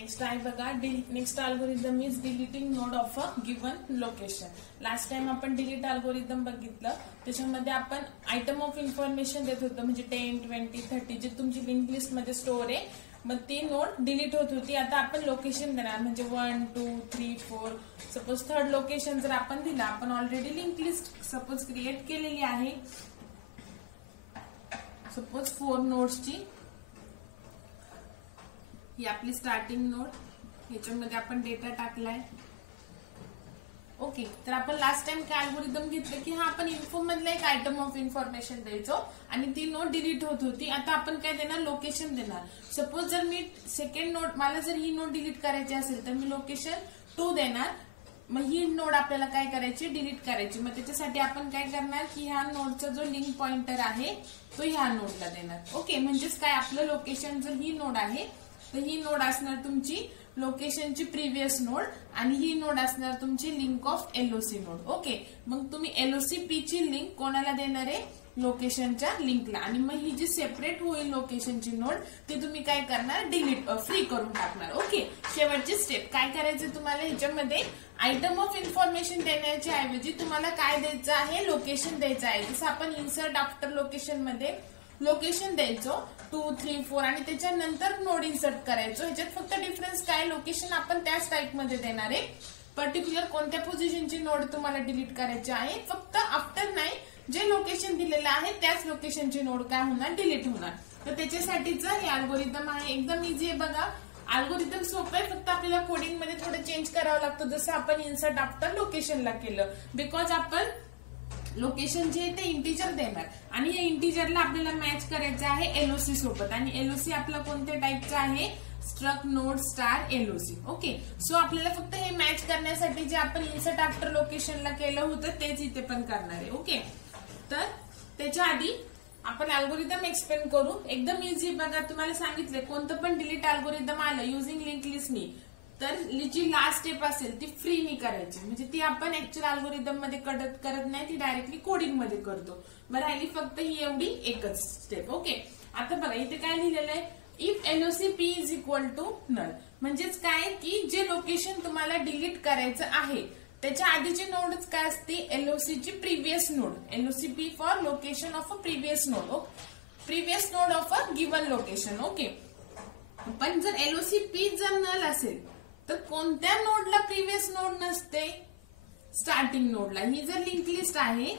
Next आहे बघा next algorithm is deleting node of a given location. Last time आपण delete algorithm बघितलं, त्याच्यामध्ये आपण आयटम ऑफ इन्फॉर्मेशन देत होतो, म्हणजे 10, 20, 30 जे तुमची लिंक लिस्ट मध्ये स्टोर आहे, मग ती नोड डिलीट होत होती. आता आपण लोकेशन देणार, म्हणजे 1, 2, 3, 4. सपोज थर्ड लोकेशन जर आपण दिला, आपण already link list suppose create केलेली आहे, सपोज 4 नोड्सची. ही आपली स्टार्टिंग नोड, याच्यामध्ये आपण डेटा टाकलाय. ओके, तर आपण लास्ट टाइम काय अल्गोरिदम घेतलं की हा आपण इन्फो मधला एक आयटम ऑफ इन्फॉर्मेशन द्यायचो आणि ती नोड डिलीट होत होती. आता आपण काय देणार, लोकेशन देणार. सपोज जर मी सेकंड नोड, मला जर ही नोड डिलीट करायची असेल तर मी लोकेशन 2 देणार. मग ही नोड आपल्याला काय करायची, डिलीट करायची. मग त्याच्यासाठी आपण काय करणार की ह्या नोडचा जो लिंक पॉइंटर आहे तो ह्या नोडला देणार. ओके, म्हणजेच काय, आपलं लोकेशन जर ही नोड आहे तर ही नोड असणार तुमची लोकेशनची प्रिव्हियस नोड आणि ही नोड असणार तुमची link of LOC node. Okay, मग तुम्ही एलओसी पी ची लिंक कोणाला देणार आहे, लोकेशनच्या लिंकला. आणि मग ही जी सेपरेट होईल लोकेशनची नोड ती तुम्ही काय करणार, डिलीट फ्री करून टाकणार. ओके, शेवटची स्टेप काय करायचं तुम्हाला, ह्याच्यामध्ये आयटम ऑफ इन्फॉर्मेशन देण्याच्या ऐवजी तुम्हाला काय द्यायचं आहे, लोकेशन द्यायचं आहे. जसं आपण इन्सर्ट आफ्टर लोकेशन मध्ये लोकेशन द्यायचो 2, 3, 4 आणि त्याच्यानंतर नोड इन्सर्ट करायचो. ह्याच्यात फक्त डिफरन्स काय, लोकेशन आपण त्याच टाइप मध्ये देणार आहे. पर्टिक्युलर कोणत्या पोझिशनची नोड तुम्हाला डिलीट करायची आहे, फक्त आफ्टर नाही, जे लोकेशन दिलेलं आहे त्याच लोकेशनची नोड काय होणार, डिलीट होणार. तर त्याच्यासाठीच हे अल्गोरिदम आहे. एकदम इझी आहे बघा, अल्गोरिदम सोपं आहे, फक्त आपल्याला कोडिंग मध्ये थोडं चेंज करावं लागतं, जसं आपण इन्सर्ट आफ्टर लोकेशनला केलं. बिकॉज आपण लोकेशन जे आहे ते इंटिजर देणार आणि या इंटिजरला आपल्याला मॅच करायचं आहे एलओसी सोबत. आणि एलओसी आपलं कोणत्या टाइपचं आहे, struct node star LOC. Okay, so आपल्याला फक्त हे मॅच करण्यासाठी जे आपण इन्सर्ट आफ्टर लोकेशनला केलं होतं तेच इथे पण करणार आहे. ओके, तर त्याच्या आधी आपण अल्गोरिदम एक्सप्लेन करू. एकदम इझी बघा, तुम्हाला सांगितलं कोणतं पण डिलीट अल्गोरिदम आलं युझिंग लिंक लिस्टनी, तर जी लास्ट स्टेप असेल ती फ्रीनी करायची, म्हणजे ती आपण ऍक्च्युअल अल्गोरिदम मध्ये करत नाही, ती डायरेक्टली कोडिंग मध्ये करतो. मग राहिली फक्त ही एवढी एकच स्टेप. ओके, आता बघा इथे काय लिहिलेलं आहे, if LOC P is equal to null. म्हणजेच काय की जे लोकेशन तुम्हाला डिलीट करायचं आहे त्याच्या आधीची नोडच काय असते, एलओसी ची previous node. LOC P for location of a previous node, previous node of a given location. Okay, पण जर एलओसी पी जर नल असेल तर कोणत्या नोडला प्रिव्हियस नोड नसते, स्टार्टिंग नोडला. ही जर लिंक लिस्ट आहे,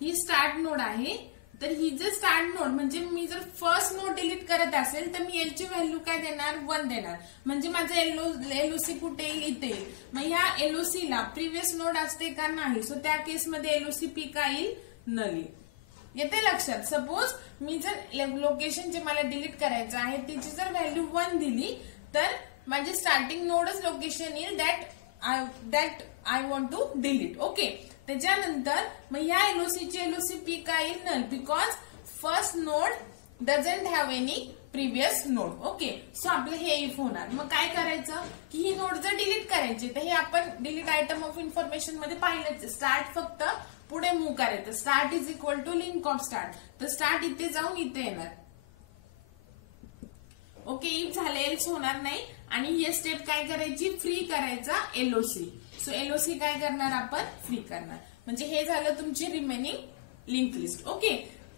ही स्टार्ट नोड आहे, तर ही जर स्टार्ट नोड म्हणजे मी जर फर्स्ट नोड डिलीट करत असेल तर मी एल ची व्हॅल्यू काय देणार, 1 देणार. म्हणजे माझं एलओसी कुठे येईल, इथे येईल. मग ह्या एलओसी ला प्रिव्हियस नोड असते का, नाही. सो त्या केसमध्ये एलओसी पी काय येईल, नल येईल. येते लक्षात. सपोज मी जर लोकेशन जे मला डिलीट करायचं आहे तिची जर व्हॅल्यू 1 दिली तर माझे स्टार्टिंग नोडच लोकेशन येईल that I want to delete. Okay, त्याच्यानंतर मग ह्या एलओसीची एलओसी पी काय येईल, null, because first node doesn't have any previous node. Okay, so आपलं हे इफ होणार. मग काय करायचं की ही नोड जर डिलीट करायची तर हे आपण डिलीट आयटम ऑफ इन्फॉर्मेशन मध्ये पाहिलंच, स्टार्ट फक्त पुढे मूव्ह करायचं. Start is equal to link of start, तर स्टार्ट इथे जाऊन इथे येणार. ओके, इफ झाले एल्स होणार नाही. आणि ही स्टेप काय करायची, फ्री करायचा एलओसी. सो एलओसी काय करणार, आपण फ्री करणार. म्हणजे हे झालं तुमची रिमेनिंग लिंक लिस्ट. ओके,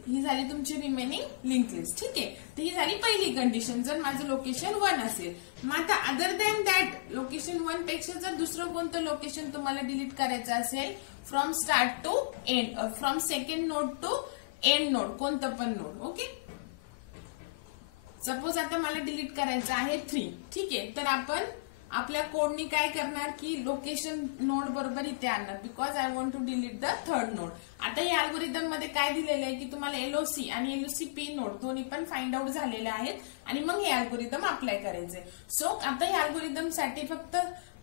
ही झाली तुमची रिमेनिंग लिंक लिस्ट. ठीक आहे, तर ही झाली पहिली कंडिशन, जर माझं लोकेशन 1 असेल. मग आता अदर दॅन दॅट लोकेशन 1 पेक्षा जर दुसरं कोणतं लोकेशन तुम्हाला डिलीट करायचं असेल, from start to end, from second node to end node, कोणतं पण नोड. ओके, सपोज आता मला डिलीट करायचं आहे 3. ठीक आहे, तर आपण आपल्या कोडनी काय करणार की लोकेशन नोड बरोबर इथे आणणार, because I want to delete the third node. आता या अल्गोरिदम मध्ये काय दिलेलं आहे की तुम्हाला एलओसी आणि एलओसी पी नोड दोन्ही पण फाइंड आउट झालेले आहेत आणि मग हे अल्गोरिदम अप्लाय करायचे. सो आता या अल्गोरिदम साठी फक्त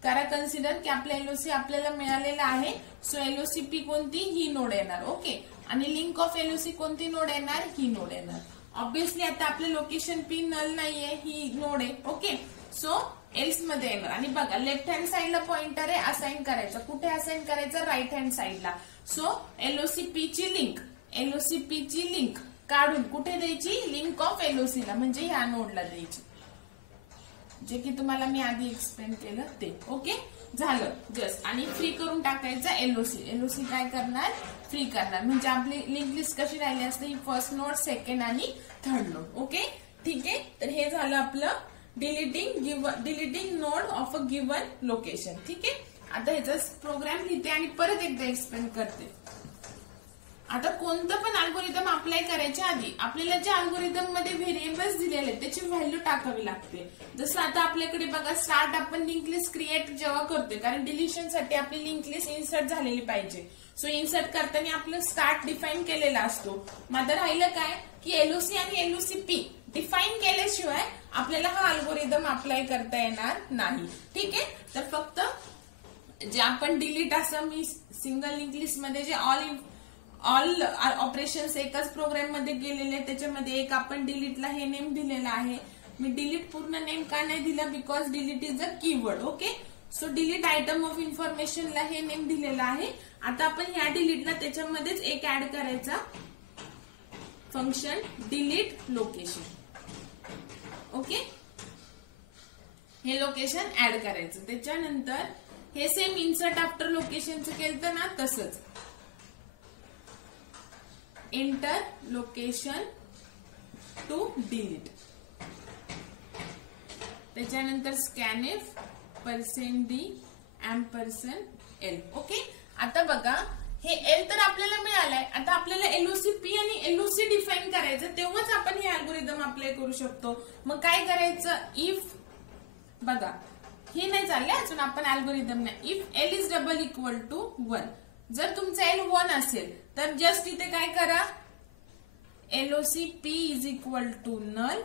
करा कन्सिडर की आपला एलओसी आपल्याला मिळालेला आहे. सो एलओसी पी कोणती, ही नोड येणार. ओके, आणि लिंक ऑफ एलओसी कोणती नोड येणार, ही नोड येणार. ऑब्विसली आता आपलं लोकेशन पी नल नाहीये, ही नोड आहे. ओके, सो एल्स मध्ये येणार. आणि बघा लेफ्ट हँड साइडला पॉइंटर आहे, असाइन करायचं. कुठे असाइन करायचं, राईट हँड साइडला. सो एलओसी पी ची लिंक काढून कुठे द्यायची, लिंक ऑफ एलओसी ला, म्हणजे ह्या नोडला द्यायची, जे की तुम्हाला मी आधी एक्सप्लेन केलं ते. ओके, झालं जस्ट. आणि फ्री करून टाकायचा एलओसी. एलओसी काय करणार, फ्री करणार, म्हणजे आपली लिंक लिस्ट कशी राहिली असते, ही फर्स्ट नोड, सेकंड आणि थर्ड नोड. ओके, ठीक आहे. तर हे झालं आपलं deleting node of a given location. ठीक आहे. आता ह्याचा प्रोग्राम लिहिते आणि परत एकदा एक्सप्लेन करते. आता कोणतं पण अल्गोरिदम अप्लाय करायच्या आधी आपल्याला ज्या अल्गोरिदम मध्ये व्हेरिएबल्स दिलेले त्याची व्हॅल्यू टाकावी लागते. जसं आता आपल्याकडे बघा, स्टार्ट आपण लिंक लिस्ट क्रिएट जेव्हा करतोय, कारण डिलिशन साठी आपली लिंक लिस्ट इन्सर्ट झालेली पाहिजे. सो इन्सर्ट करताना आपलं स्टार्ट डिफाईन केलेला असतो. माझं राहिलं काय की एलओसी आणि एलओसी पी डिफाईन केल्याशिवाय आपल्याला हा अल्गोरिदम अप्लाय करता येणार नाही. ठीक आहे. तर फक्त जे आपण डिलीट, असं मी सिंगल लिंक लिस्ट मध्ये जे ऑल ऑपरेशन्स एकाच प्रोग्राम मध्ये गेलेले, त्याच्यामध्ये एक आपण डिलीटला हे नेम दिलेला आहे. मी डिलीट पूर्ण नेम का नाही दिला, because delete is a keyword. Okay, so delete item of इन्फॉर्मेशनला हे नेम दिलेला आहे. आता आपण ह्या डिलीटला त्याच्यामध्येच एक ऍड करायचा फंक्शन डिलीट लोकेशन. ओके, हे लोकेशन ऍड करायचं. त्याच्यानंतर हे सेम इन्सर्ट आफ्टर लोकेशनचं केलं ना तसंच, एंटर लोकेशन टू डिलीट. त्याच्यानंतर स्कॅनएफ %d $l. ओके, आता बघा हे एल तर आपल्याला मिळालंय. आता आपल्याला एलओसी पी आणि एलओसी डिफाईन करायचं, तेव्हाच आपण हे अल्गोरिदम अप्लाय करू शकतो. मग काय करायचं, इफ, बघा हे नाही चाललंय अजून आपण अल्गोरिदम नाही. If L is double equal to 1, जर तुमचं एल 1 असेल तर जस्ट इथे काय करा, LOC P is equal to null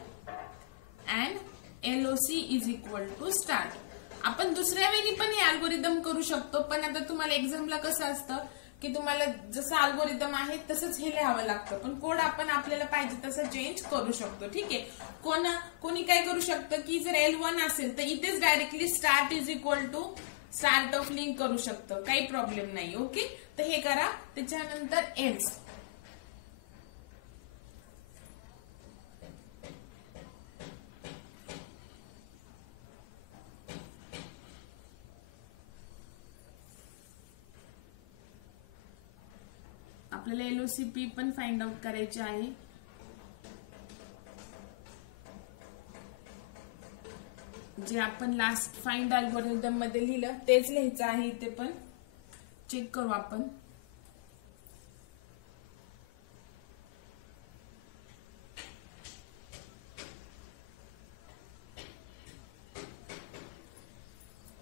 and LOC is equal to start. आपण दुसऱ्या वेळी पण हे अल्गोरिदम करू शकतो, पण आता तुम्हाला एक्झामला कसं असतं की तुम्हाला जसं अल्गोरिदम आहे तसंच हे लिहावं लागतं, पण कोड आपण आपल्याला पाहिजे तसं चेंज करू शकतो. ठीक आहे. कोणी काय करू शकतं की जर L1 असेल तर इथेच directly start is equal to start of link करू शकतं, काही प्रॉब्लेम नाही. ओके, तर हे करा. त्याच्यानंतर एल्स, आपल्याला एलओसी पी पण फाइंड आउट करायचे आहे. जे आपण लास्ट फाइंड अल्गोरिदम मध्ये लिहिलं तेच लिहायचं आहे. इथे पण चेक करू आपण.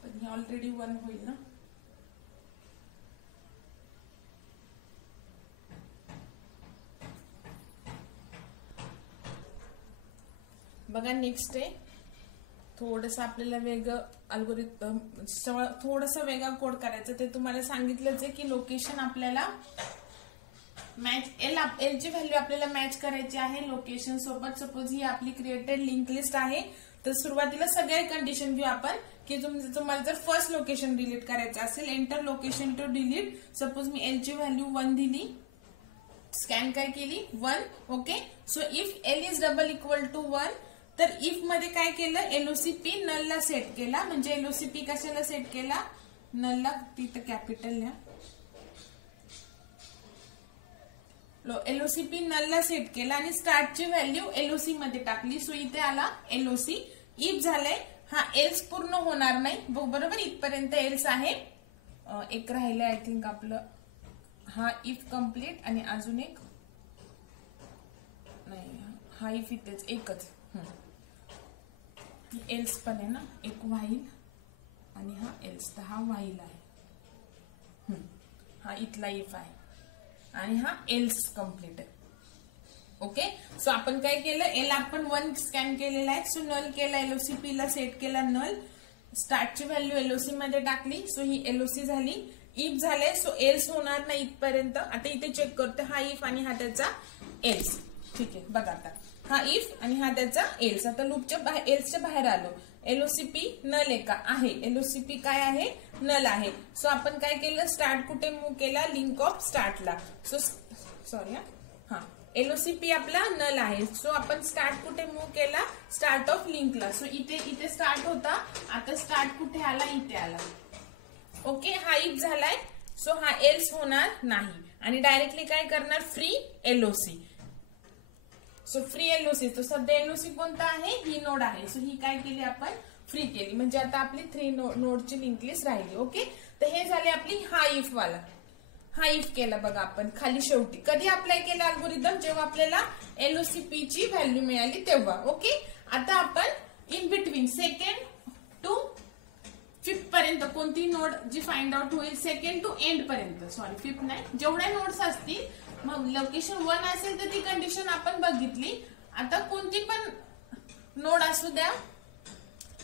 पण हे ऑलरेडी 1 होईल ना. बघा नेक्स्ट आहे थोडस आपल्याला वेगळं अल्गोरिदम, थोडंसं वेगळा कोड करायचं. ते तुम्हाला सांगितलंच आहे की लोकेशन आपल्याला मॅच, एल ची व्हॅल्यू आपल्याला मॅच करायची आहे लोकेशन सोबत. सपोज ही आपली क्रिएटेड लिंक लिस्ट आहे, तर सुरुवातीला सगळ्या कंडिशन घेऊ आपण की तुम्हाला जर फर्स्ट लोकेशन डिलीट करायचं असेल, enter location to delete. Suppose मी एल ची व्हॅल्यू 1 दिली, स्कॅन काय केली 1. Okay, so if L is double equal to 1, तर इफ मध्ये काय केलं, एलओसी पी नल ला सेट केला. म्हणजे एलओसी पी कशाला सेट केला, नल ला. तिथं कॅपिटल न्या, एलओसी पी नल ला सेट केला आणि स्टार्टची व्हॅल्यू एलओसी मध्ये टाकली. सो इथे आला एलओसी. इफ झालंय, हा एल्स पूर्ण होणार नाही बरोबर, इथपर्यंत एल्स आहे. एक राहिलं आय थिंक आपलं, हा इफ कम्प्लीट आणि अजून एक नाही, हा इफ इथेच एकच एल्स पण आहे ना, एक व्हाईल आणि हा एल्स, तर हा व्हाईल आहे. हा इथला इफ आहे आणि हा एल्स कम्प्लीट आहे. ओके, सो आपण काय केलं, एल आपण 1 स्कॅन केलेला आहे. सो नल केला, एलओसी पी ला सेट केला नल, स्टार्टची व्हॅल्यू एलओसी मध्ये टाकली. सो ही एलओसी झाली. इफ झाले, सो एल्स होणार नाही इथपर्यंत. आता इथे चेक करते, हा इफ आणि हा त्याचा एल्स. ठीक आहे, बघा आता हा इफ आणि हा त्याचा एल्स. आता लूपच्या एल्सच्या बाहेर आलो. एलओसीपी नल आहे का, आहे. एलओसीपी काय आहे, नल आहे. सो आपण काय केलं, स्टार्ट कुठे मूव्ह केला, लिंक ऑफ स्टार्टला. सो सॉरी, हा LOCP आपला नल आहे. सो आपण स्टार्ट कुठे मूव्ह केला, स्टार्ट ऑफ लिंकला. सो इथे स्टार्ट होता, आता स्टार्ट कुठे आला, इथे आला. ओके, हा इफ झालाय. सो हा एल्स होणार नाही आणि डायरेक्टली काय करणार, free LOC. So free LOC. तो सध्या LOC कोणता आहे, ही नोड आहे. सो ही काय केली आपण, फ्री केली. म्हणजे आता आपली 3 नोडची लिंक लिस्ट राहिली. ओके, तर हे झाले आपली हा इफ वाला. हा इफ केला बघा आपण खाली शेवटी. कधी अप्लाय केला अल्गोरिदम, जेव्हा आपल्याला LOCP ची व्हॅल्यू मिळाली तेव्हा. ओके, आता आपण in between second to fifth पर्यंत कोणती नोड जी फाइंड आउट होईल, सेकंड टू एंड पर्यंत, सॉरी फिफ्थ नाही, जेवढ्या नोड्स असतील, मग लोकेशन 1 असेल तर ती कंडिशन आपण बघितली. आता कोणती पण नोड असू द्या,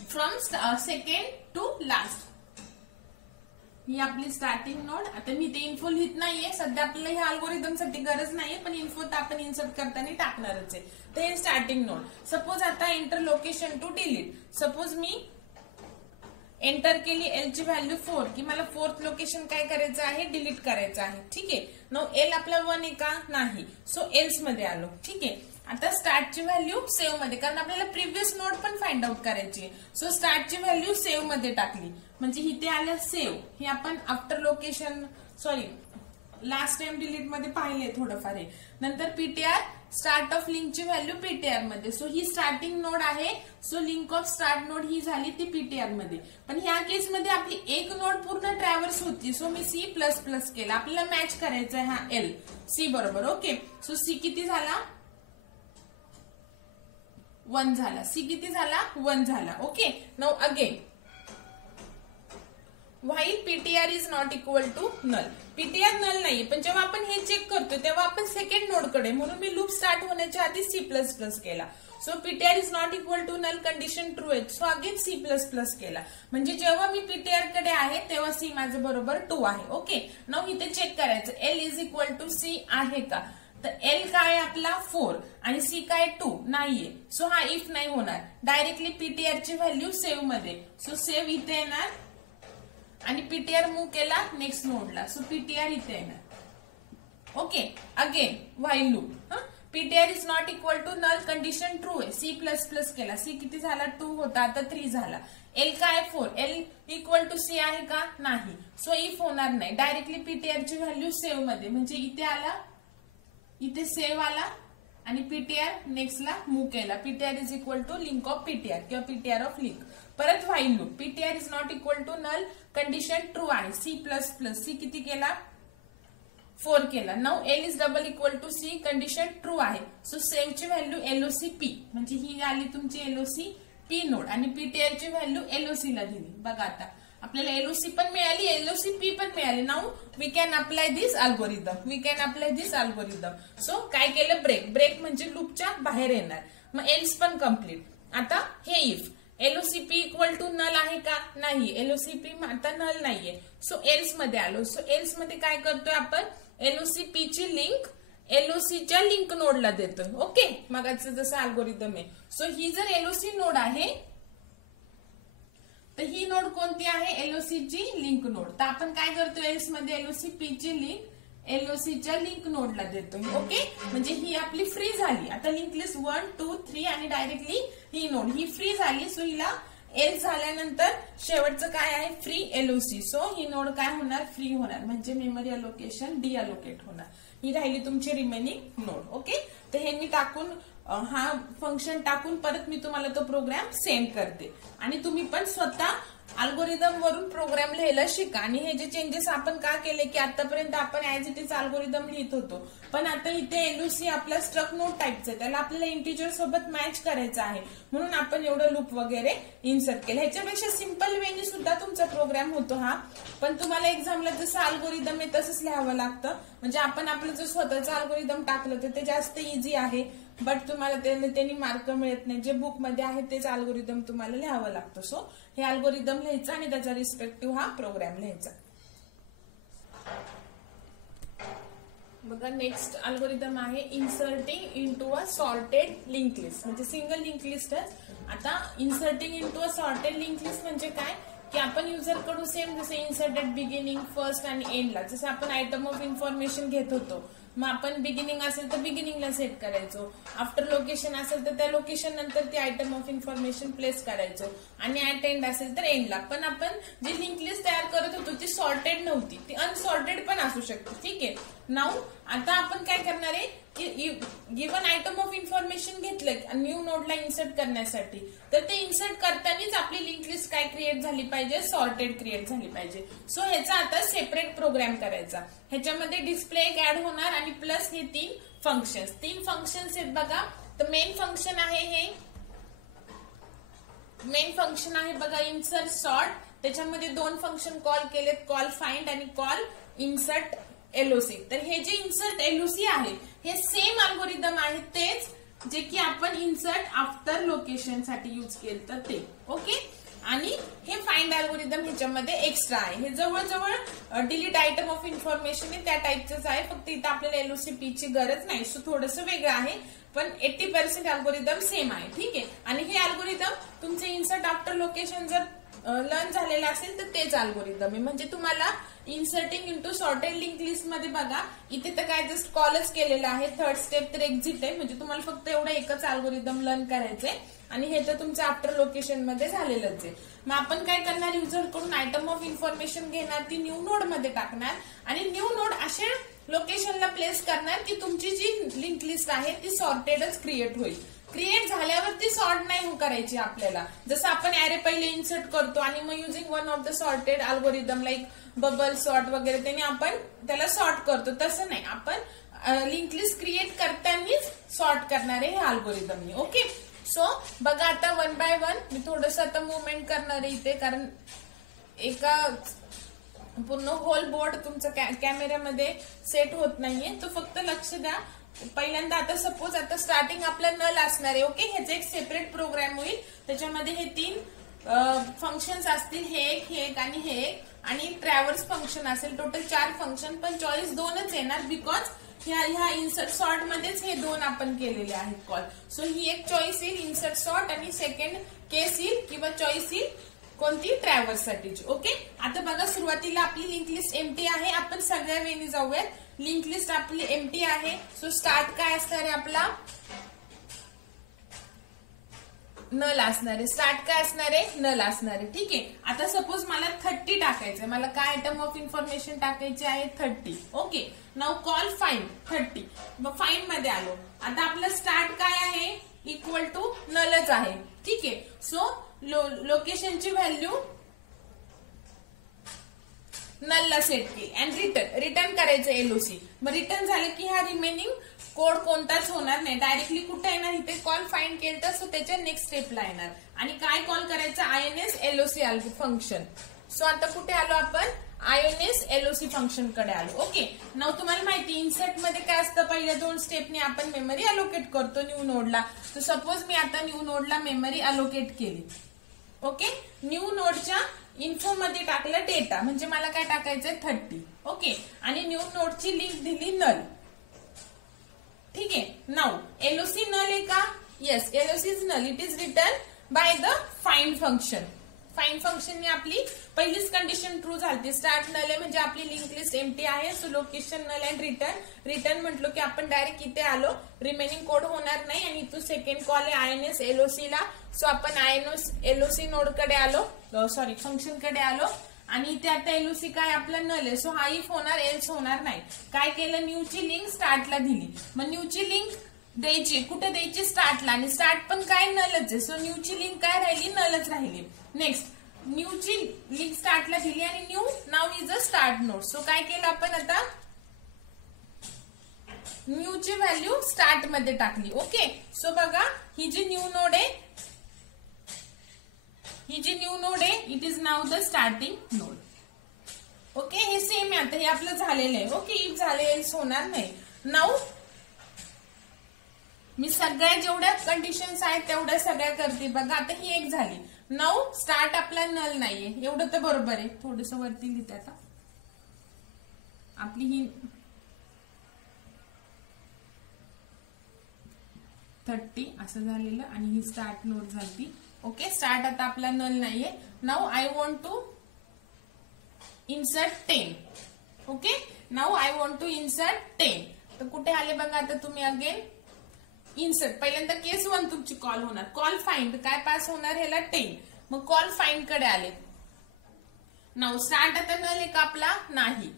फ्रॉम सेकंड टू लास्ट, ही आपली स्टार्टिंग नोड. आता मी ते इन्फो लिहित नाहीये सध्या, आपल्याला ह्या अल्गोरिदम साठी गरज नाहीये, पण इन्फो तर आपण इन्सर्ट करताना टाकणारच आहे. तर हे स्टार्टिंग नोड. सपोज आता enter location to delete. Suppose मी एंटर केली एल ची व्हॅल्यू 4, की मला 4th लोकेशन काय करायचं आहे, डिलीट करायचं आहे. ठीक आहे, नो एल आपला 1 आहे का, नाही. सो एल्स मध्ये आलो. ठीक आहे, आता स्टार्टची व्हॅल्यू सेव्ह मध्ये, कारण आपल्याला प्रिव्हियस नोड पण फाइंड आउट करायची. सो स्टार्टची व्हॅल्यू सेव्ह मध्ये टाकली, म्हणजे इथे आलं सेव्ह. हे आपण after location, sorry last time delete मध्ये पाहिले थोडंफार. नंतर पीटीआर, स्टार्ट ऑफ लिंकची व्हॅल्यू पीटीआर मध्ये. सो ही स्टार्टिंग नोड आहे. So link of start node ही झाली ती पीटीआर मध्ये. पण ह्या केस मध्ये आपली एक नोड पूर्ण ट्रॅव्हर्स होती. सो मी C++ केला. आपल्याला मॅच करायचा आहे हा एल सी बरोबर. ओके, सो सी किती झाला, 1 झाला. सी किती झाला, 1 झाला. Okay, now again while PTR is not equal to null. PTR null नाहीये, पण जेव्हा आपण हे चेक करतो तेव्हा आपण सेकंड नोड कडे, म्हणून मी लूप स्टार्ट होण्याच्या आधी C++ केला. So PTR is not equal to null condition true आहे. सो अगेन C++ केला. म्हणजे जेव्हा मी पीटीआर कडे आहे तेव्हा सी माझं बरोबर 2 आहे. ओके, नाउ इथे चेक करायचं L is equal to C आहे का. तर एल काय आपला 4 आणि सी काय 2 नाहीये. सो हा इफ नाही होणार. डायरेक्टली पीटीआर ची व्हॅल्यू सेव्ह मध्ये. सो सेव्ह इथे येणार आणि पीटीआर मूव्ह केला नेक्स्ट नोडला. सो पीटीआर इथे येणार. Okay, again while loop. PTR is not equal to null condition true आहे. C++ केला. सी किती झाला, 2 होता, आता 3 झाला. एल काय 4, एल इक्वल टू सी आहे का, नाही. सो इफ होणार नाही. डायरेक्टली पीटीआर ची व्हॅल्यू सेव्ह मध्ये, म्हणजे इथे आला, इथे सेव्ह आला आणि पीटीआर नेक्स्टला मूव्ह केला. PTR is equal to link of PTR किंवा पीटीआर ऑफ लिंक. परत while loop. PTR is not equal to null condition true आहे. C++ सी किती केला, 4 केला. Now L is double equal to C condition true आहे. So save ची value LOCP, म्हणजे ही आली तुमची LOCP नोड आणि पीटीआर ची व्हॅल्यू LOC ला दिली. बघा आता आपल्याला LOC पण मिळाली, LOCP पण मिळाली. Now we can apply this algorithm. So काय केलं, ब्रेक म्हणजे लूपच्या बाहेर येणार. मग एल्स पण कम्प्लीट. आता हे if LOCP equal to null आहे का, नाही. LOCP आता नल नाहीये. सो एल्स मध्ये आलो. सो एल्स मध्ये काय करतोय आपण, LOCP ची लिंक LOC च्या लिंक नोडला देतोय. ओके, मगाचं जसं अल्गोरिदम आहे. सो ही जर LOC नोड आहे तर ही नोड कोणती आहे, LOC ची लिंक नोड. तर आपण काय करतो, एल्स मध्ये LOCP ची लिंक LOC च्या लिंक नोडला देतो. ओके, म्हणजे ही आपली फ्री झाली. आता लिंक लिस्ट 1, 2, 3 आणि डायरेक्टली ही नोड ही फ्री झाली. सो हिला एल झाल्यानंतर शेवटचं काय आहे, फ्री LOC. सो ही नोड काय होणार, फ्री होणार, म्हणजे मेमरी अलोकेशन डिअलोकेट होणार. ही राहिली तुमची रिमेनिंग नोड. ओके, तर हे मी टाकून हा फंक्शन टाकून परत मी तुम्हाला तो प्रोग्राम सेंड करते आणि तुम्ही पण स्वतः अल्गोरिदम वरून प्रोग्राम लिहायला शिका. आणि हे जे चेंजेस आपण का केले, की आतापर्यंत आपण ऍज इट इज अल्गोरिदम लिहित होतो, पण आता इथे LOC आपला स्ट्रक नोड टाईपचं आहे, त्याला आपल्याला इंटिजर सोबत मॅच करायचं आहे, म्हणून आपण एवढं लूप वगैरे इन्सर्ट केलं. ह्याच्यापेक्षा सिंपल वेने सुद्धा तुमचा प्रोग्राम होतो हा, पण तुम्हाला एक्झामला जसं अल्गोरिदम आहे तसंच लिहावं लागतं. म्हणजे आपण आपलं जर स्वतःचं अल्गोरिदम टाकलं तर ते जास्त इझी आहे, बट तुम्हाला त्यांनी मार्क मिळत नाही. जे बुक मध्ये आहे तेच अल्गोरिदम तुम्हाला लिहावं लागतं. सो हे अल्गोरिदम लिहायचं आणि त्याचा रिस्पेक्टिव्ह हा प्रोग्राम लिहायचा. बघा नेक्स्ट अल्गोरिदम आहे inserting into a sorted link list, म्हणजे सिंगल लिंक लिस्टच. आता inserting into a sorted link list म्हणजे काय, की आपण युजर कडून सेम जसं इन्सर्ट एट बिगिनिंग, फर्स्ट आणि एंडला जसं आपण आयटम ऑफ इन्फॉर्मेशन घेत होतो मग आपण बिगिनिंग असेल तर बिगिनिंगला सेट करायचो, आफ्टर लोकेशन असेल तर त्या लोकेशन नंतर ती आयटम ऑफ इन्फॉर्मेशन प्लेस करायचो, आणि ऍट एंड असेल तर एंडला. पण आपण जी लिंक लिस्ट तयार करत होतो ती सॉर्टेड नव्हती, ती अनसॉर्टेड पण असू शकते. ठीक आहे. नाऊ आता आपण काय करणार आहे की गिवन आयटम ऑफ इन्फॉर्मेशन घेतलं न्यू नोडला इन्सर्ट करण्यासाठी, तर ते इन्सर्ट करतानाच आपली लिंक लिस्ट काय क्रिएट झाली पाहिजे, सॉर्टेड क्रिएट झाली पाहिजे. सो ह्याचा आता सेपरेट प्रोग्राम करायचा. ह्याच्यामध्ये डिस्प्ले एक ऍड होणार आणि प्लस हे 3 फंक्शन्स आहेत बघा. तर मेन फंक्शन आहे बघा इन्सर्ट सॉर्ट. त्याच्यामध्ये 2 फंक्शन कॉल केलेत, कॉल फाइंड आणि कॉल इन्सर्ट एलओसी. तर हे जे इन्सर्ट एलओसी आहे हे सेम अल्गोरिदम आहे तेच जे की आपण इन्सर्ट आफ्टर लोकेशन साठी यूज केलं तर ते. ओके. आणि हे फाइंड अल्गोरिदम ह्याच्यामध्ये एक्स्ट्रा आहे. हे जवळजवळ डिलीट आयटम ऑफ इन्फॉर्मेशन आहे त्या टाईपच आहे, फक्त इथं आपल्याला एलओसी ची गरज नाही. सो थोडंसं वेगळं आहे, पण 80% अल्गोरिदम सेम आहे. ठीक आहे. आणि हे अल्गोरिदम तुमचे इन्सर्ट आफ्टर लोकेशन जर लर्न झालेलं असेल तर तेच अल्गोरिदम आहे. म्हणजे तुम्हाला inserting into sorted link list मध्ये बघा इथे तर काय जस्ट कॉलच केलेलं आहे, थर्ड स्टेप तर एक्झिट आहे. म्हणजे तुम्हाला फक्त एवढं एकच अल्गोरिदम लर्न करायचंय आणि हे तर तुमचं आफ्टर लोकेशन मध्ये झालेलंच आहे. मग आपण काय करणार, युजर कडून आयटम ऑफ इन्फॉर्मेशन घेणार, ती न्यू नोड मध्ये टाकणार आणि न्यू नोड अशा लोकेशनला प्लेस करणार की तुमची जी लिंक लिस्ट आहे ती सॉर्टेडच क्रिएट होईल. क्रिएट झाल्यावर ती सॉर्ट नाही करायची आपल्याला, जसं आपण ऍरे पहिले इन्सर्ट करतो आणि मग using one of the sorted algorithm like bubble sort वगैरे त्याने आपण त्याला सॉर्ट करतो, तसं नाही. आपण लिंक लिस्ट क्रिएट करतानाच सॉर्ट करणार आहे हे अल्गोरिदमने. ओके. सो बघा आता 1 बाय 1 मी थोडस आता मुवमेंट करणार आहे इथे, कारण एका पूर्ण होल बोर्ड तुमचं कॅमेऱ्यामध्ये सेट होत नाहीये, तो फक्त लक्ष द्या. पहिल्यांदा आता सपोज आता स्टार्टिंग आपलं नल असणार आहे. ओके. ह्याचं एक सेपरेट प्रोग्राम होईल, त्याच्यामध्ये हे 3 फंक्शन्स असतील, हे एक आणि हे एक, आणि ट्रॅव्हर्स फंक्शन असेल. टोटल 4 फंक्शन, पण चॉईस 2च येणार बिकॉज ह्या इन्सर्ट सॉर्ट मध्येच हे 2 आपण केलेले आहेत कॉल. सो ही एक चॉईस येईल इन्सर्ट सॉर्ट आणि सेकंड केस येईल किंवा चॉईस येईल कोणती, ट्रॅव्हर्स साठीची. ओके. आता बघा सुरुवातीला आपली लिंक लिस्ट एम्प्टी आहे, आपण सगळ्या वेळी जाऊयात. लिंक लिस्ट आपली एम्प्टी आहे. सो स्टार्ट काय असणार आहे आपला, नल असणार आहे. स्टार्ट काय असणार आहे, नल असणार आहे. ठीक आहे. आता सपोज मला 30 टाकायचंय, मला काय आयटम ऑफ इन्फॉर्मेशन टाकायचे आहे 30. ओके. Now call find 30. मग फाइंड मध्ये आलो. आता आपलं स्टार्ट काय आहे, इक्वल टू नलच आहे. ठीक आहे. सो लोकेशनची व्हॅल्यू नलला सेट केली अँड रिटर्न करायचं एलओसी. मग रिटर्न झालं की हा रिमेनिंग कोड कोणताच होणार नाही, डायरेक्टली कुठे येणार, इथे कॉल फाइंड केलं तर सो त्याच्या नेक्स्ट स्टेपला येणार. आणि काय कॉल करायचं, आयएनएस एलओसी फंक्शन. सो आता कुठे आलो आपण, आयएनएस एलओसी फंक्शन कडे आलो. ओके. नाव तुम्हाला माहिती इन्सर्ट मध्ये काय असतं, पहिल्या 2 स्टेपने आपण मेमरी अलोकेट करतो न्यू नोडला. तर सपोज मी आता न्यू नोडला मेमरी अलोकेट केली. ओके. न्यू नोडच्या इन्फो मध्ये टाकलं डेटा, म्हणजे मला काय टाकायचंय 30. ओके. आणि न्यू नोडची लिंक दिली नल. ठीक आहे. नाउ एलओसी नल आहे का, yes LOC is null. It is return by the find function. Find फंक्शनने आपली पहिलीच कंडिशन ट्रू झाली. स्टार्ट नल आहे म्हणजे आपली लिंक लिस्ट एम्प्टी आहे. So location null and return म्हटलो की आपण डायरेक्ट इथे आलो, रिमेनिंग कोड होणार नाही. आणि इथून सेकंड कॉल आहे आयएनएस एलओसी ला. सो आपण आयएनएस एलओसी नोड कडे आलो, सॉरी फंक्शन कडे आलो. आणि इथे आता एलओसी काय आपला नल आहे. सो हा इफ होणार, एल्स होणार नाही. काय केलं, न्यू ची लिंक स्टार्टला दिली. मग न्यू ची लिंक द्यायची कुठे द्यायची, स्टार्टला. आणि स्टार्ट पण काय नलच आहे. सो न्यू ची लिंक काय राहिली, नलच राहिली. नेक्स्ट न्यू ची लिंक स्टार्टला दिली आणि new now is a start node. So काय केलं आपण आता, न्यू ची व्हॅल्यू स्टार्ट मध्ये टाकली. ओके. सो बघा ही जी न्यू नोड आहे, it is now the starting node. Okay. हे सेम आहे. आता हे आपलं झालेलं आहे. ओके. इफ झाले एल्स होणार नाही. नाउ मी सगळ्या जेवढ्या कंडिशन्स आहेत तेवढ्या सगळ्या करते. बघा आता ही एक झाली. नाउ स्टार्ट आपला नल नाहीये, एवढं तर बरोबर आहे. थोडस वरती लिहिते आता. आपली ही 30 असं झालेलं आणि ही स्टार्ट नोड झाली. ओके. स्टार्ट आता आपला नल नाहीये. Now I want to insert 10. Okay. Now I want to insert 10. तर कुठे आले बघा आता तुम्ही अगेन इन्सर्ट. पहिल्यांदा केस 1 तुमची कॉल होणार. कॉल फाइंड काय पास होणार ह्याला 10. मग कॉल फाइंड कडे आले. नाव स्टार्ट आता नल आहे का आपला नाही.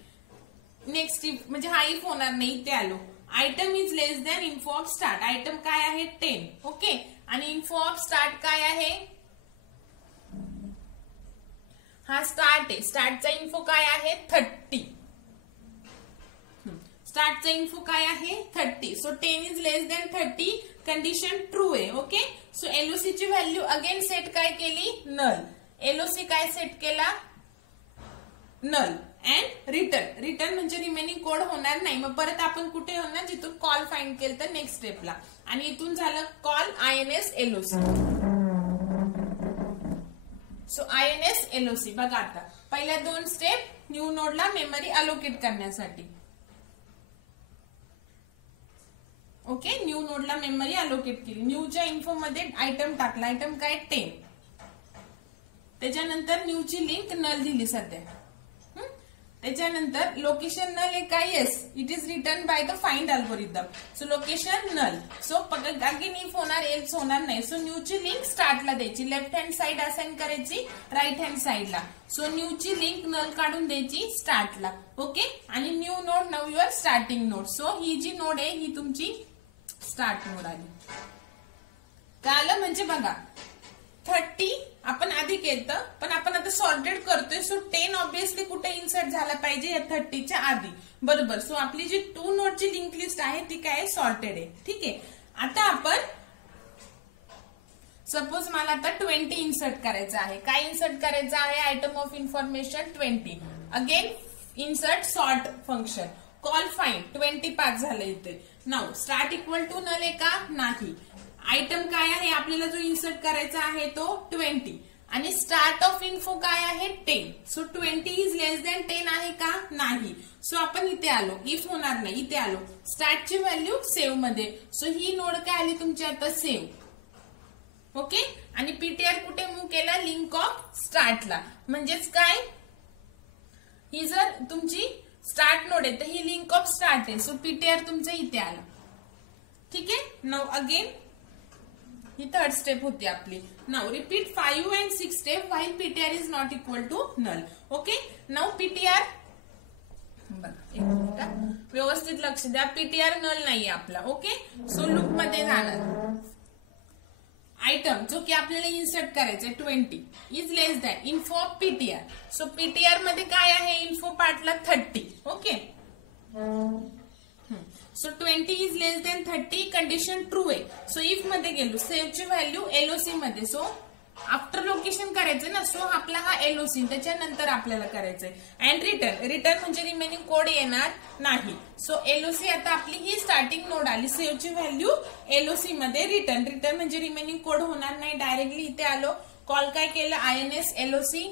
नेक्स्ट इफ म्हणजे हा इफ होणार नाही. इथे आलो. Item is less than info of start. Item काय आहे 10. ओके. आणि इन्फो ऑफ स्टार्ट काय आहे हा स्टार्ट आहे. स्टार्टचा इन्फो काय आहे 30. स्टार्टचा इन्फो काय आहे 30. So 10 is less than 30 condition true आहे. ओके. सो एलओसी ची व्हॅल्यू अगेन सेट काय केली नल. एलओसी काय सेट केला नल अँड रिटर्न. रिटर्न म्हणजे रिमेनिंग कोड होणार नाही. मग परत आपण कुठे होणार जिथून कॉल फाइंड केलं तर नेक्स्ट स्टेपला. आणि इथून झालं call INS LOC. So INS LOC बघा आता पहिल्या 2 स्टेप न्यू नोडला मेमरी अलोकेट करण्यासाठी. ओके. न्यू नोडला मेमरी अलोकेट केली. न्यूच्या इन्फो मध्ये आयटम टाकला. आयटम काय 10. त्याच्यानंतर न्यूची लिंक नल दिली सध्या. त्याच्यानंतर लोकेशन नल आहे काय yes it is return by the find algorithm. So location null. So again if होणार एल्स होणार नाही. सो न्यूची लिंक स्टार्टला द्यायची. लेफ्ट हँड साइड असाइन करायची राईट हँड साइडला. सो न्यूची लिंक नल काढून द्यायची स्टार्टला. ओके. आणि new node now your starting node. So ही जी नोड आहे ही तुमची स्टार्ट नोड आली. कळलं म्हणजे बघा 30 आपण आधी केलं पण आपण आता सॉर्टेड करतोय. सो 10 ऑब्विसली कुठे इन्सर्ट झाला पाहिजे या 30च्या आधी. बरोबर. सो आपली जी 2 नोडची लिंक लिस्ट आहे ती काय सॉर्टेड आहे. ठीक आहे. आता आपण सपोज मला आता 20 इन्सर्ट करायचं आहे. काय इन्सर्ट करायचं आहे item of information 20. Again insert sort function. Call find 20 pass झालं इथे. Now start equal to null आहे का नाही. आयटम काय आहे आपल्याला जो इन्सर्ट करायचा आहे तो 20. आणि स्टार्ट ऑफ इन्फो काय आहे 10. सो 20 इज लेस दॅन 10 आहे का नाही. सो आपण इथे आलो. इफ होणार नाही. इथे आलो. स्टार्टची व्हॅल्यू सेव्ह मध्ये. सो ही नोड काय आली तुमची आता सेव्ह. ओके. आणि पीटीआर कुठे मूव्ह केला लिंक ऑफ स्टार्टला. म्हणजेच काय ही जर तुमची स्टार्ट नोड आहे तर ही लिंक ऑफ स्टार्ट आहे. सो पीटीआर तुमचं इथे आला. ठीक आहे. नाउ अगेन ही 3rd स्टेप होती आपली. Now repeat 5 and 6 step while PTR is not equal to null. Okay. Now PTR बघा एक मिनिट व्यवस्थित लक्ष द्या. पीटीआर नल नाहीये आपला. ओके. सो लूप मध्ये जाणार. आयटम जो की आपल्याला इन्सर्ट करायचंय 20 is less than info of PTR. So PTR मध्ये काय आहे इन्फो पार्टला 30. Okay. So 20 is less than 30 condition true आहे. सो इफ मध्ये गेलो सेव्हची व्हॅल्यू एलओसी मध्ये. सो आफ्टर लोकेशन करायचंय ना. सो आपला हा एलओसी त्याच्यानंतर आपल्याला करायचंय. And return. रिटर्न म्हणजे रिमेनिंग कोड येणार नाही. सो एलओसी आता आपली ही स्टार्टिंग नोड आली. सेव्हची व्हॅल्यू एलओसी मध्ये. रिटर्न. रिटर्न म्हणजे रिमेनिंग कोड होणार नाही. डायरेक्टली इथे आलो. कॉल काय केलं आयएनएस एलओसी.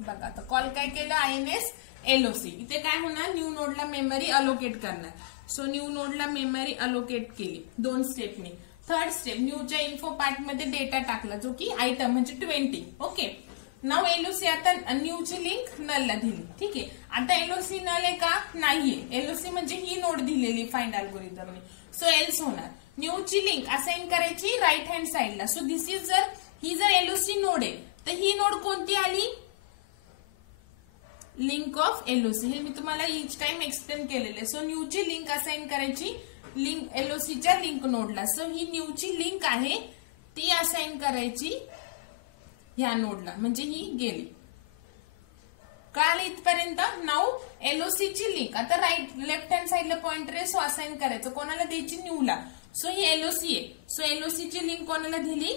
बघा आता कॉल काय केलं आयएनएस एलओसी. इथे काय होणार न्यू नोडला मेमरी अलोकेट करणार. सो न्यू नोडला मेमरी अलोकेट केली 2 स्टेपनी. 3rd स्टेप न्यूच्या इन्फो पार्ट मध्ये डेटा टाकला जो की आयटम म्हणजे 20. ओके. नाउ एलओसी आता न्यूची लिंक नलला दिली. ठीक आहे. आता एलओसी नल आहे का नाहीये. एलओसी म्हणजे ही नोड दिलेली फाइंड अल्गोरिदमने. सो एल्स होणार. न्यूची लिंक असाइन करायची राईट हँड साइडला. सो दिस इज ही जर एलओसी नोड आहे तर ही नोड कोणती आली लिंक ऑफ एलओसी. हे मी तुम्हाला इच टाइम एक्सप्लेन केलेले. सो न्यूची लिंक असाइन करायची लिंक एलओसीच्या लिंक नोडला. सो ही न्यूची लिंक आहे ती असाइन करायची ह्या नोडला म्हणजे ही गेली. कळालं इथपर्यंत. नाउ एलओसीची लिंक आता राईट लेफ्ट हँड साइडला पॉइंटर आहे. सो असाइन करायचं कोणाला द्यायची न्यूला. सो ही एलओसी आहे. सो एलओसीची लिंक कोणाला दिली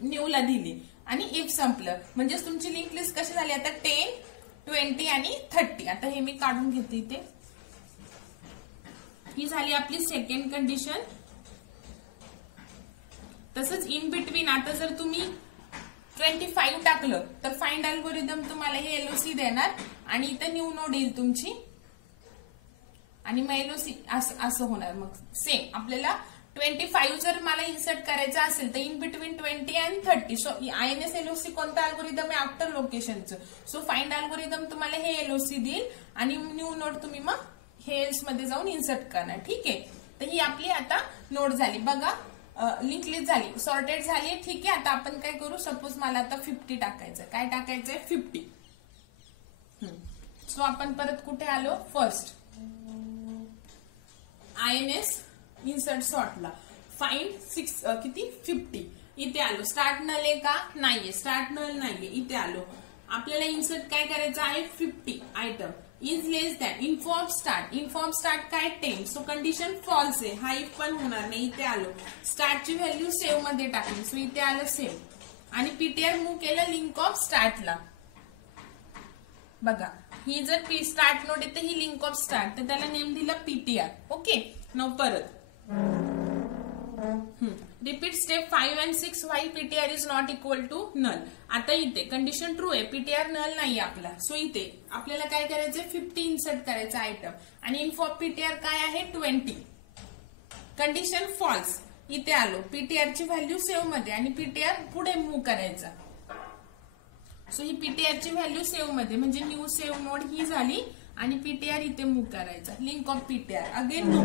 न्यूला दिली. आणि इफ संपलं म्हणजेच तुमची लिंक लिस्ट कशी झाली आता 10 20 आणि 30. आता हे मी काढून घेते इथे. ही झाली आपली सेकंड कंडिशन. तसंच इन बिटवीन आता जर तुम्ही 25 टाकलं तर फाइंड अल्गोरिदम तुम्हाला हे एलओसी देणार आणि इथं न्यू नोड येईल तुमची आणि मग एलओसी असं होणार. मग सेम आपल्याला 25 जर मला इन्सर्ट करायचं असेल तर in between 20 and 30. So INS LOC कोणता अल्गोरिदम आहे आफ्टर लोकेशनचं. सो फाइंड अल्गोरिदम तुम्हाला हे LOC देईल आणि न्यू नोड तुम्ही मग हे एल्स मध्ये जाऊन इन्सर्ट करणार. ठीक आहे. तर ही आपली आता नोड झाली. बघा लिंक लिस्ट झाली, सॉर्टेड झाली. ठीक आहे. आता आपण काय करू, सपोज मला आता 50 टाकायचं. काय टाकायचंय 50. सो आपण परत कुठे आलो, फर्स्ट INS इन्सर्ट सॉर्टला फाइंड 50 इथे आलो. स्टार्ट नल आहे का, नाहीये. स्टार्ट नल नाहीये. इथे आलो. आपल्याला इन्सर्ट काय करायचं आहे 50 item is less than inform start काय 10. सो कंडिशन फॉल्स आहे, हा इफ पण होणार नाही. इथे आलो. स्टार्टची व्हॅल्यू सेव्ह मध्ये टाकली. सो इथे आलं सेव्ह आणि PTR मूव्ह केलं लिंक ऑफ स्टार्टला. बघा ही जर स्टार्ट नोड आहे तर ही लिंक ऑफ स्टार्ट, तर त्याला नेम दिला PTR. ओके. नाव परत repeat step 5 and 6 while PTR is not equal to null. आता इथे कंडिशन ट्रू आहे, PTR नल नाही आपला. सो इथे आपल्याला काय करायचंय 50 इन्सर्ट करायचं आयटम आणि इन्फो PTR काय आहे 20. Condition false. इथे आलो. PTR ची व्हॅल्यू सेव्ह मध्ये आणि PTR पुढे मूव्ह करायचा. सो ही PTR ची व्हॅल्यू सेव्ह मध्ये म्हणजे न्यू सेव्ह नोड ही झाली आणि PTR इथे मूव्ह करायचा. Link of PTR again no.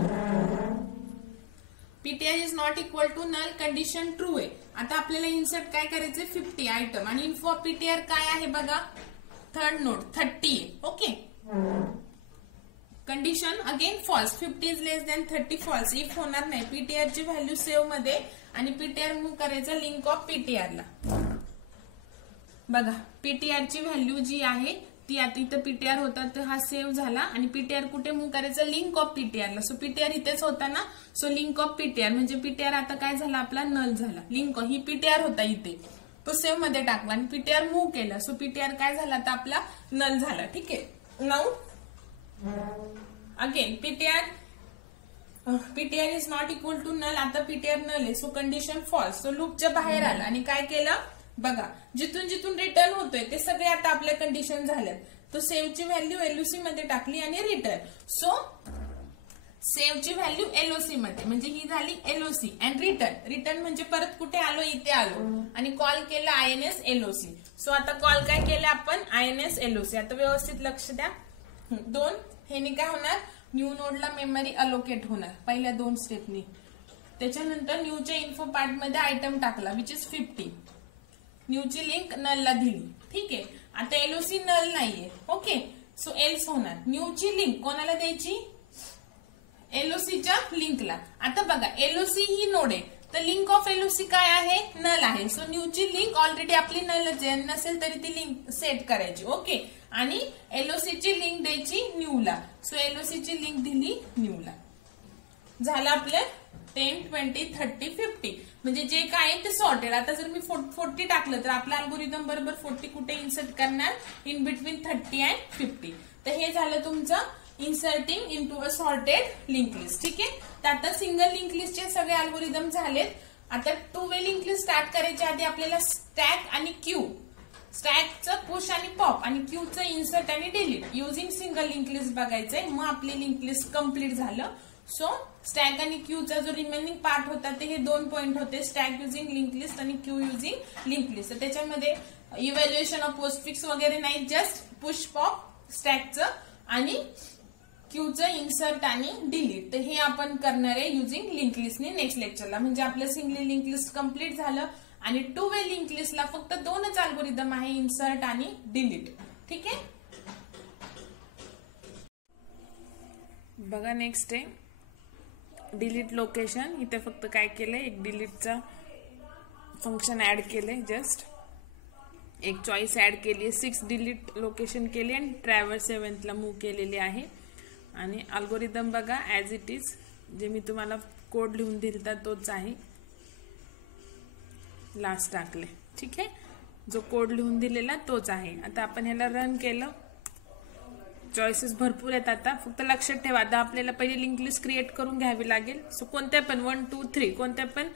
PTR is not equal to null. Condition true आहे. आता आपल्याला इन्सर्ट काय करायचे 50 आयटम आणि इन्फो PTR काय आहे बघा थर्ड नोड 30 आहे. Okay. Condition again false. 50 is less than 30 false. If होणार नाही. PTR ची व्हॅल्यू सेव्ह मध्ये आणि PTR मूव्ह करायचं लिंक ऑफ PTR ला. बघा PTR ची व्हॅल्यू जी आहे ती आता इथं PTR होता तर हा सेव्ह झाला आणि PTR कुठे मूव्ह करायचं लिंक ऑफ PTR ला. सो PTR इथेच होता ना. सो लिंक ऑफ PTR म्हणजे PTR आता काय झाला आपला नल झाला. लिंक ही PTR होता इथे तो सेव्ह मध्ये टाकला आणि PTR मूव्ह केला. सो PTR काय झाला आता आपला नल झाला. ठीक आहे. Now again PTR is not equal to null. आता PTR नल आहे. So condition false. सो लूपच्या बाहेर आला आणि काय केलं बघा जिथून जिथून रिटर्न होतोय ते सगळे आता आपल्या कंडिशन झाल्यात. तो सेव्हची व्हॅल्यू LOC मध्ये टाकली आणि रिटर्न. सो सेव्हची व्हॅल्यू LOC मध्ये म्हणजे ही झाली LOC अँड रिटर्न म्हणजे परत कुठे आलो इथे आलो आणि कॉल केला INS LOC. सो आता कॉल काय केलं आपण INS LOC. आता व्यवस्थित लक्ष द्या. 2 हे काय होणार न्यू नोडला मेमरी अलोकेट होणार पहिल्या 2 स्टेपनी. त्याच्यानंतर न्यूच्या इन्फो पार्ट मध्ये आयटम टाकला विच इज 50. न्यूची लिंक नलला दिली. ठीक आहे. आता LOC नल नाहीये. ओके. सो एल्स होणार. न्यूची लिंक कोणाला द्यायची LOCच्या लिंकला. आता बघा LOC ही नोड आहे तर लिंक ऑफ LOC काय आहे नल आहे. सो न्यूची लिंक ऑलरेडी आपली नलच आहे. नसेल तरी ती लिंक सेट करायची. ओके. आणि LOC ची लिंक द्यायची न्यूला. सो LOC ची लिंक दिली न्यूला. झालं आपलं 10, 20, 30, 50 म्हणजे जे काय आहे ते सॉर्टेड. आता जर मी 40 टाकलं तर आपला अल्गोरिदम बरोबर 40 कुठे इन्सर्ट करणार इन बिटवीन 30 अँड 50. तर हे झालं तुमचं inserting into a sorted link list. ठीक आहे. तर आता सिंगल लिंक लिस्टचे सगळे अल्गोरिदम झालेत. आता 2 वे लिंक लिस्ट स्टार्ट करायच्या आधी आपल्याला स्टॅक आणि क्यू, स्टॅकचं पुश आणि पॉप आणि क्यूचं इन्सर्ट आणि delete using single link list बघायचंय. मग आपली लिंक लिस्ट कम्प्लीट झालं. सो स्टॅक आणि क्यूचा जो रिमेनिंग पार्ट होता ते हे 2 पॉइंट होते. स्टॅक युझिंग लिंक लिस्ट आणि क्यू युझिंग लिंक लिस्ट. त्याच्यामध्ये इव्हॅल्युएशन ऑफ पोस्टफिक्स वगैरे नाही. जस्ट पुश पॉप स्टॅकचं आणि क्यूचं इन्सर्ट आणि डिलीट. तर हे आपण करणार आहे युझिंग लिंक लिस्टने नेक्स्ट लेक्चरला. म्हणजे आपलं सिंगल लिंक लिस्ट कम्प्लीट झालं आणि 2 वे लिंक लिस्टला फक्त 2च अल्गोरिदम आहे इन्सर्ट आणि डिलीट. ठीक आहे. बघा नेक्स्ट आहे डिलीट लोकेशन. इथे फक्त काय केलंय एक डिलीटचा फंक्शन ऍड केलंय. जस्ट एक चॉईस ऍड केली. 6 डिलीट लोकेशन केली आणि ट्रॅव्हर्स 7 ला मूव्ह केलेली आहे. आणि अल्गोरिदम बघा ऍज इट इज जे मी तुम्हाला कोड लिहून दिलता तोच आहे. लास्ट टाकले. ठीक आहे. जो कोड लिहून दिलेला तोच आहे. आता आपण ह्याला रन केलं. चॉईसेस भरपूर आहेत. आता फक्त लक्षात ठेवा आता आपल्याला पहिली लिंक लिस्ट क्रिएट करून घ्यावी लागेल. सो कोणत्या पण 1, 2, 3 कोणत्या पण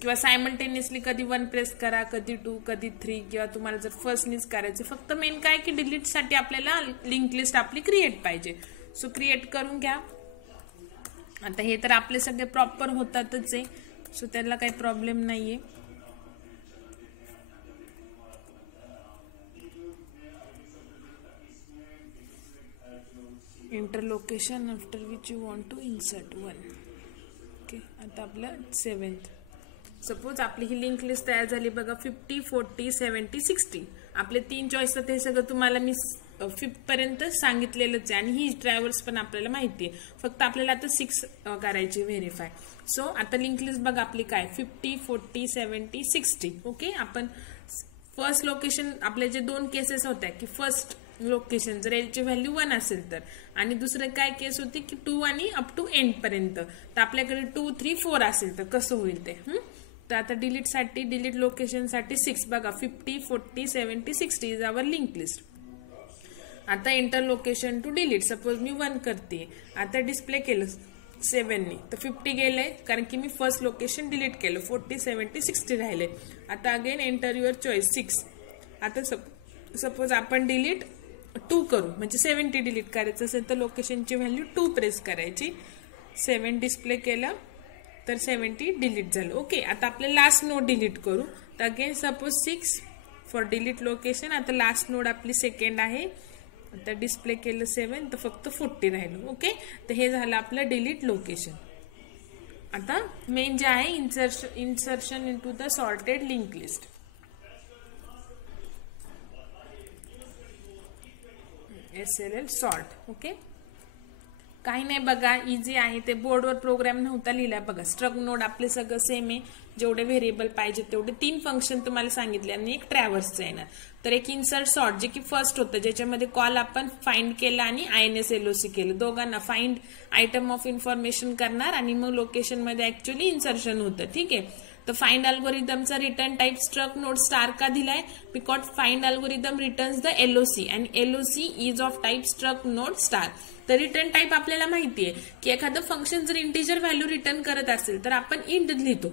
किंवा सायमल्टेनियसली कधी 1 प्रेस करा, कधी 2, कधी 3 किंवा तुम्हाला जर फर्स्टनीच करायचं. फक्त मेन काय की डिलीट साठी आपल्याला लिंक लिस्ट आपली क्रिएट पाहिजे. सो क्रिएट करून घ्या. आता हे तर आपले सगळे प्रॉपर होतातच आहे, सो त्याला काही प्रॉब्लेम नाहीये. Enter location after which you want to insert 1. Okay, आता आपलं 7th. सपोज आपली ही लिंक लिस्ट तयार झाली बघा. 50, 40, 70, 60 आपले 3 चॉईस. तर हे सगळं तुम्हाला मी 5th पर्यंत सांगितलेलंच आहे आणि ही ट्रॅव्हल्स पण आपल्याला माहिती आहे. फक्त आपल्याला आता 6 करायची व्हेरीफाय. सो आता लिंक लिस्ट बघा आपली काय 50, 40, 70, 60. ओके, आपण फर्स्ट लोकेशन आपले जे 2 केसेस होत्या की फर्स्ट लोकेशन जर एलची व्हॅल्यू 1 असेल तर, आणि दुसरं काय केस होती की 2 आणि अप टू एंड पर्यंत. तर आपल्याकडे 2, 3, 4 असेल तर कसं होईल ते. तर आता डिलीट लोकेशन साठी 6 बघा. 50, 40, 70, 60 इज आवर लिंक लिस्ट. आता enter location to delete. Suppose मी 1 करते, आता डिस्प्ले केलं 7 नी, तर 50 गेले कारण की मी फर्स्ट लोकेशन डिलीट केलं. 40, 70, 60 राहिले. आता अगेन एंटर युअर चॉईस 6. आता सपोज आपण डिलीट 2 करू, म्हणजे 70 डिलीट करायचं असेल तर लोकेशनची व्हॅल्यू 2 प्रेस करायची. 7 डिस्प्ले केलं तर 70 डिलीट झालं. ओके, आता आपलं लास्ट नोड डिलीट करू. तर again suppose 6 for delete location. आता लास्ट नोड आपली सेकंड आहे. आता डिस्प्ले केलं 7 तर फक्त 40 राहिलं. ओके, तर हे झालं आपलं डिलीट लोकेशन. आता मेन जे आहे insertion into the sorted link list. SLL sort. Okay, काही नाही बघा, इझी आहे. ते बोर्डवर प्रोग्राम नव्हता लिहिला बघा. स्ट्रक्ट नोड आपले सगळं सेम आहे. जेवढे व्हेरिएबल पाहिजे तेवढे 3 फंक्शन तुम्हाला सांगितले आणि एक ट्रॅव्हर्सचं येणार. तर एक इन्सर्ट सॉर्ट जे की फर्स्ट होतं, ज्याच्यामध्ये कॉल आपण फाइंड केला आणि INSLOC केलं. दोघांना फाइंड आयटम ऑफ इन्फॉर्मेशन करणार आणि मग लोकेशन मध्ये ऍक्च्युअली इन्सर्शन होतं. ठीक आहे, तर फाइंड अल्गोरिदमचा return type struct node star का दिलाय, because find algorithm returns the LOC and LOC is of type struct node star. तर रिटर्न टाइप आपल्याला माहिती आहे की एखादं फंक्शन जर इंटिजर व्हॅल्यू रिटर्न करत असेल तर आपण इंट लिहितो.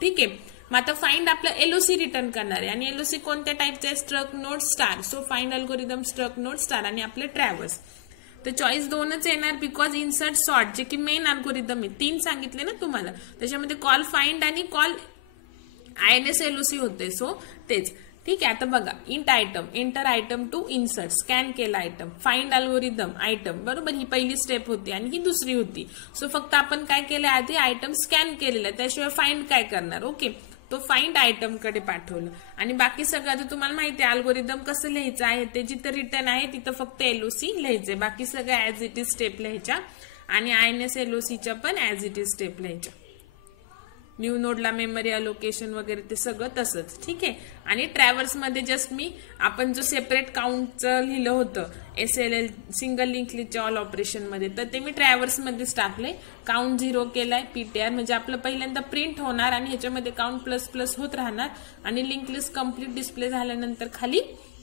ठीक आहे, मग आता फाइंड आपलं LOC रिटर्न करणार आहे आणि LOC कोणत्या टाइपचं आहे, struct node star. So find algorithm struct node star आणि आपलं ट्रॅव्हर्स. तर चॉईस 2च येणार बिकॉज इन्सर्ट सॉर्ट जे की मेन अल्गोरिदम आहे. 3 सांगितले ना तुम्हाला, त्याच्यामध्ये कॉल फाइंड आणि कॉल INSLOC होते. सो तेच. ठीक आहे, आता बघा int item, enter item to insert, scan केला आयटम, फाइंड अल्गोरिदम आयटम. बरोबर, ही पहिली स्टेप होती आणि ही दुसरी होती. सो फक्त आपण काय केलं, आधी आयटम स्कॅन केलेला, त्याशिवाय फाइंड काय करणार. ओके, तो फाइंड आयटम कडे पाठवलं आणि बाकी सगळं आता तुम्हाला माहिती आहे अल्गोरिदम कसं लिहायचं आहे ते. जिथं रिटर्न आहे तिथं फक्त LOC लिहायचंय, बाकी सगळं ऍज इट इज स्टेप लिहायच्या आणि INSLOCच्या पण ऍज इट इज स्टेप लिहायच्या. न्यू नोडला मेमरी अलोकेशन वगैरे ते सगळं तसंच. ठीक आहे, आणि ट्रॅव्हर्स मध्ये जस्ट मी आपण जो सेपरेट काउंटचं लिहिलं होतं SLL सिंगल लिंक लिस्टच्या ऑल ऑपरेशन मध्ये, तर ते मी ट्रॅव्हर्स मध्येच टाकले. काउंट 0 केलाय PTR, म्हणजे आपलं पहिल्यांदा प्रिंट होणार आणि ह्याच्यामध्ये काउंट प्लस प्लस होत राहणार आणि लिंक लिस्ट कम्प्लीट डिस्प्ले झाल्यानंतर खाली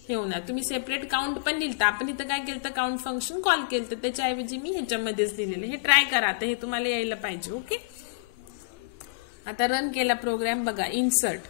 हे होणार. तुम्ही सेपरेट काउंट पण लिहिता, आपण इथं काय केलं, काउंट फंक्शन कॉल केलं, तर त्याच्याऐवजी मी ह्याच्यामध्येच लिहिलेलं. हे ट्राय करा, आता हे तुम्हाला यायला पाहिजे. ओके, आता रन केला प्रोग्राम बघा. इन्सर्ट,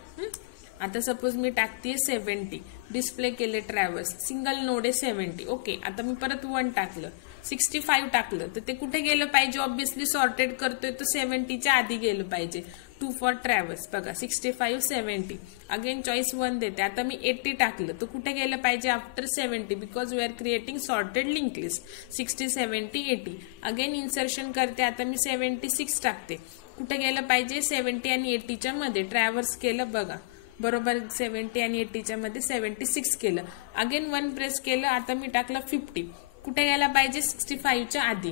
आता सपोज मी टाकते 70, डिस्प्ले केले ट्रॅव्हर्स, सिंगल नोड आहे 70. ओके, आता मी परत 1 टाकलं, 65 टाकलं, तर ते कुठे गेलं पाहिजे, ऑब्व्हियसली सॉर्टेड करतोय तर 70च्या आधी गेलं पाहिजे. 2 फॉर ट्रॅव्हर्स बघा, 65, 70. अगेन चॉईस 1 देते. आता मी 80 टाकलं तर कुठे गेलं पाहिजे, after 70, because we are creating sorted link list. 60, 70, 80. अगेन इन्सर्शन करते. आता मी 76 टाकते, कुठे गेलं पाहिजे, 70 आणि 80च्या मध्ये. ट्रॅव्हर्स केलं बघा, बरोबर 70 आणि 80च्या मध्ये 76 केलं. अगेन 1 प्रेस केलं. आता मी टाकलं 50, कुठे गेला पाहिजे, 65च्या आधी.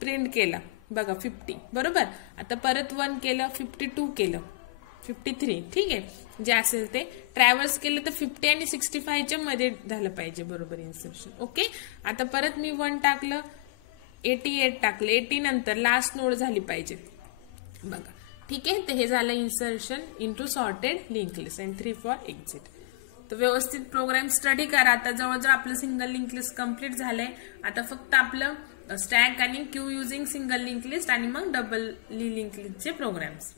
प्रिंट केला बघा 50, बरोबर. आता परत 1 केलं, 52 केलं, 53. ठीक आहे, जे असेल ते ट्रॅव्हर्स केलं तर 50 आणि 65च्या मध्ये झालं पाहिजे, बरोबर इन्सर्शन. ओके, आता परत मी 1 टाकलं, 88 टाकलं. 80 नंतर लास्ट नोड झाली पाहिजे बघा. ठीक आहे, तर हे झालं insertion into sorted link list and 3 for exit. तर व्यवस्थित प्रोग्राम स्टडी करा. आता जवळजवळ आपलं सिंगल लिंक लिस्ट कम्प्लीट झालंय. आता फक्त आपलं स्टॅक आणि Q using single link list आणि मग डबल लिंक लिस्टचे प्रोग्राम्स.